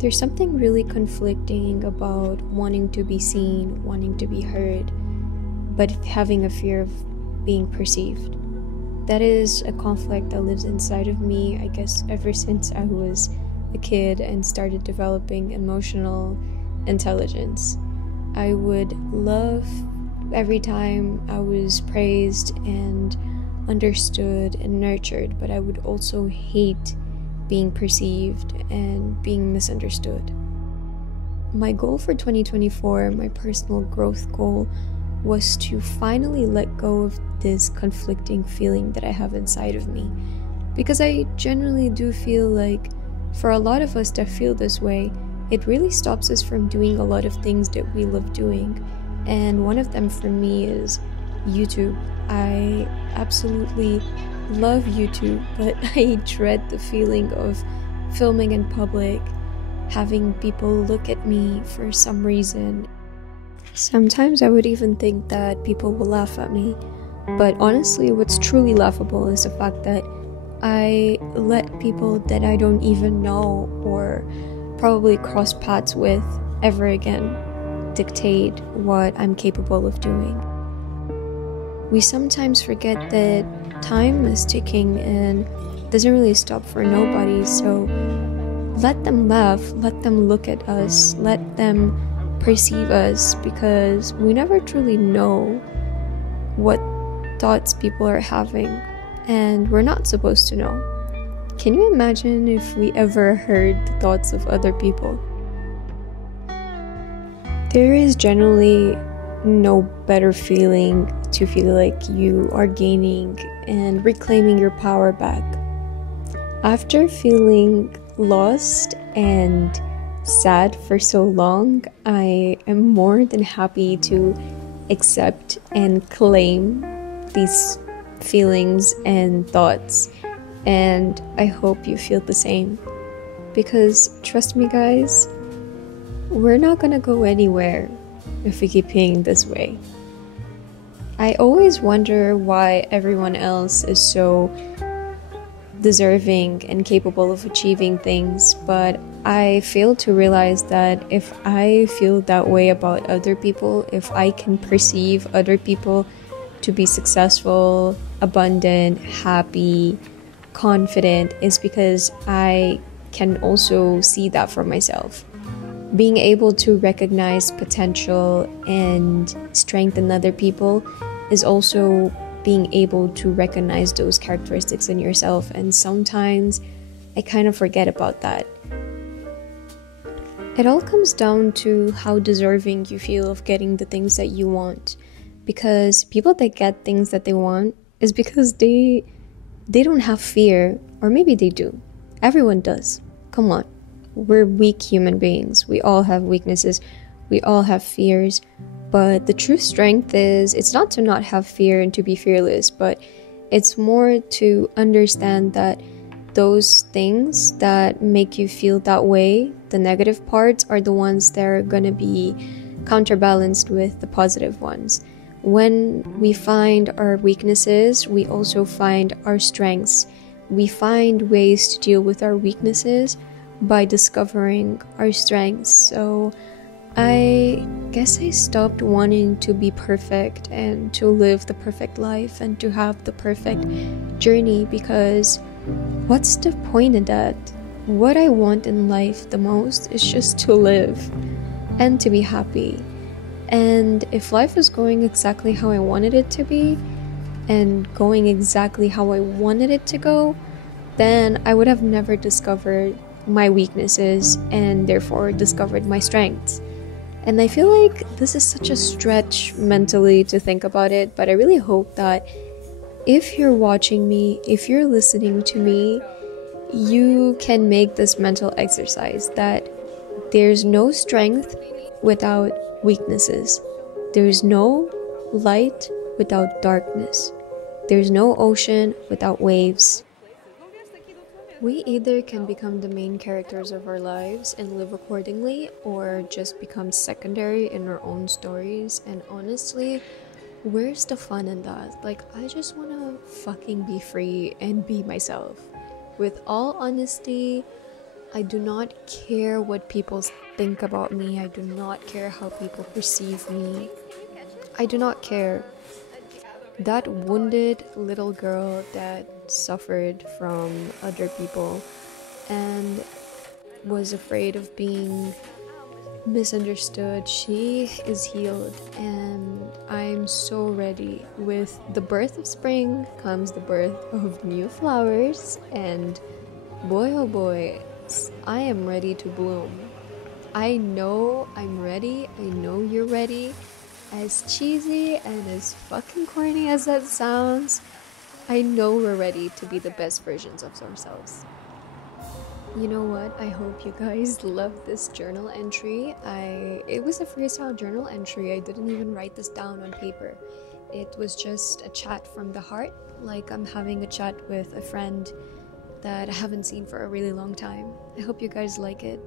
There's something really conflicting about wanting to be seen, wanting to be heard, but having a fear of being perceived. That is a conflict that lives inside of me, I guess, ever since I was a kid and started developing emotional intelligence. I would love every time I was praised and understood and nurtured, but I would also hate being perceived and being misunderstood. My goal for 2024, my personal growth goal, was to finally let go of this conflicting feeling that I have inside of me. Because I genuinely do feel like for a lot of us that feel this way, it really stops us from doing a lot of things that we love doing. And one of them for me is YouTube. I absolutely love YouTube, but I dread the feeling of filming in public, having people look at me for some reason. Sometimes I would even think that people will laugh at me, but honestly, what's truly laughable is the fact that I let people that I don't even know or probably cross paths with ever again dictate what I'm capable of doing. We sometimes forget that time is ticking and doesn't really stop for nobody, so let them laugh, let them look at us, let them perceive us, because we never truly know what thoughts people are having, and we're not supposed to know. Can you imagine if we ever heard the thoughts of other people? There is generally no better feeling to feel like you are gaining and reclaiming your power back. After feeling lost and sad for so long, I am more than happy to accept and claim these feelings and thoughts, and I hope you feel the same, because trust me guys, we're not gonna go anywhere if we keep being this way. I always wonder why everyone else is so deserving and capable of achieving things, but I fail to realize that if I feel that way about other people, if I can perceive other people to be successful, abundant, happy, confident, is because I can also see that for myself. Being able to recognize potential and strength in other people is also being able to recognize those characteristics in yourself, and sometimes I kind of forget about that. It all comes down to how deserving you feel of getting the things that you want, because people that get things that they want is because they don't have fear, or maybe they do. Everyone does. Come on. We're weak human beings. We all have weaknesses. We all have fears. But the true strength is, it's not to not have fear and to be fearless, but it's more to understand that those things that make you feel that way, the negative parts, are the ones that are going to be counterbalanced with the positive ones. When we find our weaknesses, we also find our strengths. We find ways to deal with our weaknesses by discovering our strengths. So I guess I stopped wanting to be perfect and to live the perfect life and to have the perfect journey, because what's the point in that? What I want in life the most is just to live and to be happy. And if life was going exactly how I wanted it to be and going exactly how I wanted it to go, then I would have never discovered my weaknesses and therefore discovered my strengths. And I feel like this is such a stretch mentally to think about it, but I really hope that if you're watching me, if you're listening to me, you can make this mental exercise that there's no strength without weaknesses. There's no light without darkness. There's no ocean without waves. We either can become the main characters of our lives and live accordingly, or just become secondary in our own stories. And honestly, where's the fun in that? Like, I just wanna fucking be free and be myself. With all honesty, I do not care what people think about me. I do not care how people perceive me. I do not care. That wounded little girl that suffered from other people and was afraid of being misunderstood, she is healed, and I'm so ready. With the birth of spring comes the birth of new flowers, and boy oh boy, I am ready to bloom. I know I'm ready. I know you're ready. As cheesy and as fucking corny as that sounds, I know we're ready to be the best versions of ourselves. You know what? I hope you guys love this journal entry. It was a freestyle journal entry. I didn't even write this down on paper. It was just a chat from the heart, like I'm having a chat with a friend that I haven't seen for a really long time. I hope you guys like it.